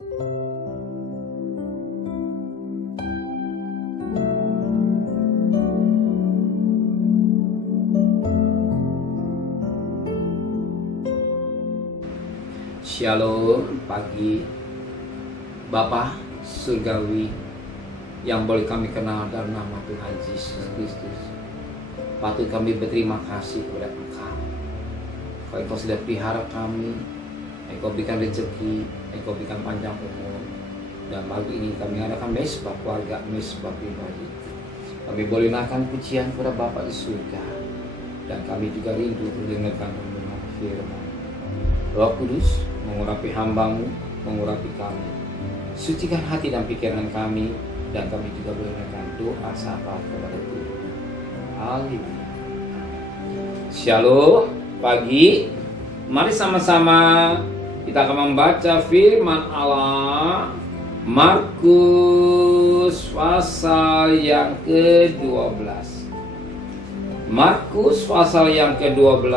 Shalom pagi Bapa Surgawi yang boleh kami kenal dalam nama Tuhan Yesus Kristus. Patut kami berterima kasih kepada Engkau. Engkau sudah pelihara kami, Engkau berikan rezeki, Engkau berikan panjang umur. Dan pagi ini kami adakan mesbah keluarga, mesbah pribadi. Kami boleh naikkan pujian kepada Bapa di surga. Dan kami juga rindu mendengarkan renungan firman. Roh Kudus, mengurapi hamba-Mu, mengurapi kami. Sucikan hati dan pikiran kami, dan kami juga berikan doa sapa kepada Tuhan. Haleluya. Shalom pagi. Mari sama-sama kita akan membaca firman Allah Markus pasal yang ke-12. Markus pasal yang ke-12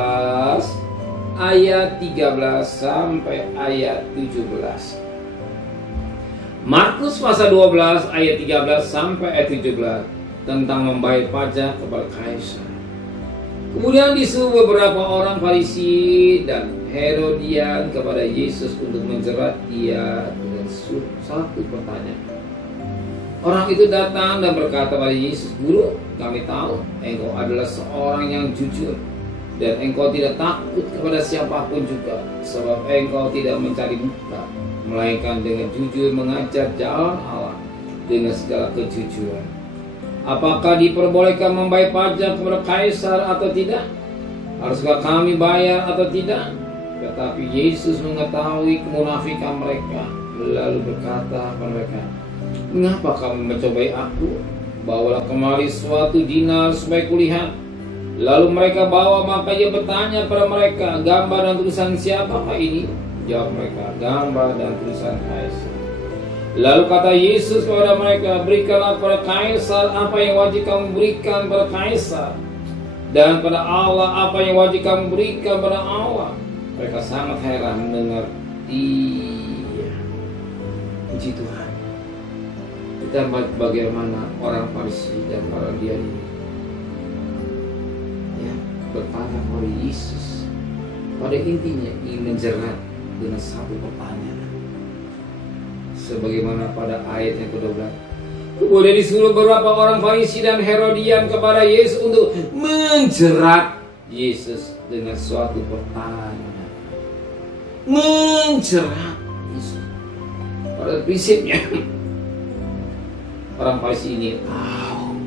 ayat 13 sampai ayat 17. Markus pasal 12 ayat 13 sampai ayat 17 tentang membayar pajak kepada kaisar. Kemudian disuruh beberapa orang Farisi dan Herodian kepada Yesus untuk menjerat dia dengan satu pertanyaan. Orang itu datang dan berkata pada Yesus, "Guru, kami tahu Engkau adalah seorang yang jujur dan Engkau tidak takut kepada siapapun juga, sebab Engkau tidak mencari muka, melainkan dengan jujur mengajar jalan Allah dengan segala kejujuran. Apakah diperbolehkan membayar pajak kepada kaisar atau tidak? Haruskah kami bayar atau tidak?" Tetapi Yesus mengetahui kemunafikan mereka, lalu berkata kepada mereka, "Mengapa kamu mencobai aku? Bawalah kemari suatu dinar supaya kulihat." Lalu mereka bawa, maka ia bertanya kepada mereka, "Gambar dan tulisan siapakah ini?" Jawab mereka, "Gambar dan tulisan kaisar." Lalu kata Yesus kepada mereka, "Berikanlah kepada kaisar apa yang wajib kamu berikan pada kaisar, dan pada Allah apa yang wajib kamu berikan pada Allah." Mereka sangat heran mendengar dia. Puji Tuhan. Kita bagaimana orang Farisi dan orang dia ini bertanya kepada Yesus, pada intinya ingin menjerat dengan satu pertanyaan. Sebagaimana pada ayat yang ke-12, kemudian disuruh beberapa orang Farisi dan Herodian kepada Yesus untuk menjerat Yesus dengan suatu pertanyaan. Menjerat Yesus. Pada prinsipnya orang Farisi ini tahu,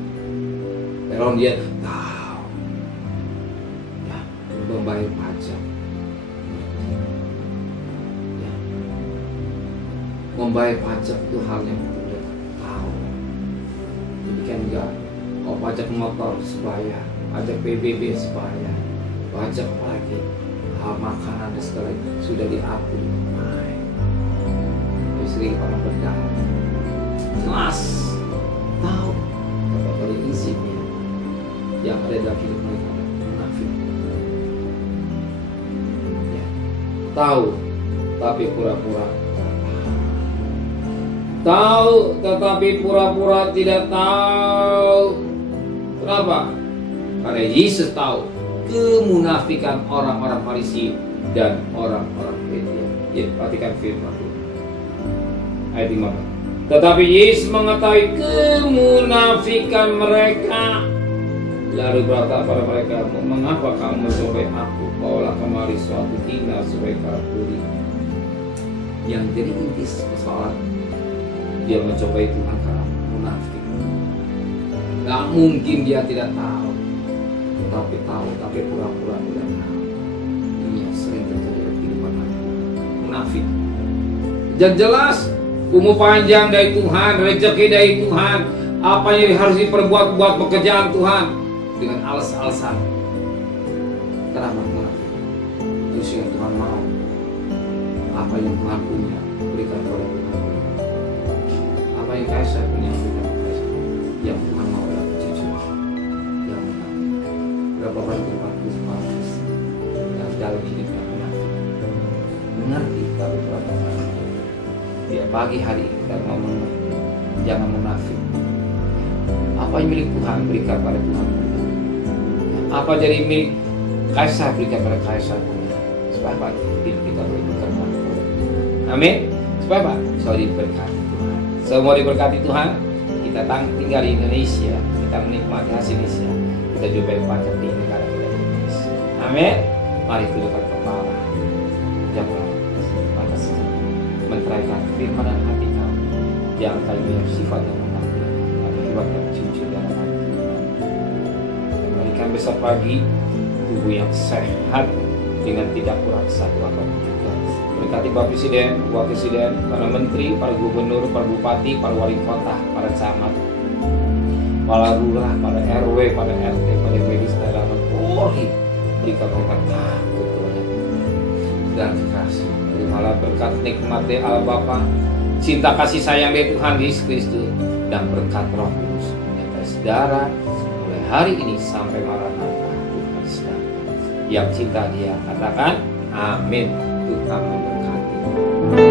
Herodian tahu membayar pajak, membayar pajak itu hal yang tidak tahu. Demikian juga pajak motor sebayar, pajak PBB sebayar, pajak lagi hal makanan dan segala sudah diatur. Sering orang berdagang jelas tahu apa isinya yang ada dalam hidup mereka. Tahu tapi pura-pura tahu, tetapi pura-pura tidak tahu. Kenapa? Karena Yesus tahu kemunafikan orang-orang Farisi dan orang-orang Herodian. Ya, perhatikan firman ayat 15. Tetapi Yesus mengetahui kemunafikan mereka, lalu berkata pada mereka, "Mengapa kamu mencobai aku? Bawalah kemari suatu dinar supaya kau beli." Yang jadi inti persoalan, dia mencobai Tuhan karena munafik. Gak mungkin dia tidak tahu, tapi pura-pura tidak tahu. Ini yang sering terjadi dalam kehidupan munafik. Dan jelas umur panjang dari Tuhan, rezeki dari Tuhan, apa yang harus diperbuat buat pekerjaan Tuhan dengan alasan-alasan. Kenapa munafik? Justru yang Tuhan mau, apa yang Tuhan punya berikan kepada Tuhan. Apa yang kaisar punya berikan kepada kaisar. Yang Tuhan mau adalah kejujuran, yang benar. Berapa banyak praktis yang dalam hidup yang munafik, mengerti tapi berapa banyak Ya, pagi hari ini kita ngomong, jangan munafik. Apa yang milik Tuhan, berikan pada Tuhan. Apa jadi milik Kaisar, berikan pada Kaisar. Supaya apa? Hidup kita boleh berkembang. Amin. Supaya apa? Supaya diberkati Tuhan. Semua diberkati Tuhan. Kita tinggal di Indonesia, kita menikmati hasil Indonesia. Kita juga bayar pajak di negara kita Indonesia. Amin. Mari tundukkan kepala. Jangan mata sejenak. Menteraikan firman dan hati kamu. Jangan kayu sifat yang menanti, tapi hebat yang jujur dalam hati. Dan berikan besok pagi tubuh yang sehat dengan tidak kurang satu apapun juga. Berkati Bapak Presiden, Wakil Presiden, para Menteri, para Gubernur, para Bupati, para Wali Kota, para Camat, para Lurah, para RW, para RT, para medis dalam Polri. Berikan mereka takut kepada dan kasih. Terimalah berkat nikmatnya Allah Bapa, cinta kasih sayang dari Tuhan Yesus Kristus, dan berkat Roh Kudus menyertai saudara mulai hari ini sampai Maranatha Tuhan sedang. Yang cinta Dia katakan amin. Tuhan memberkati.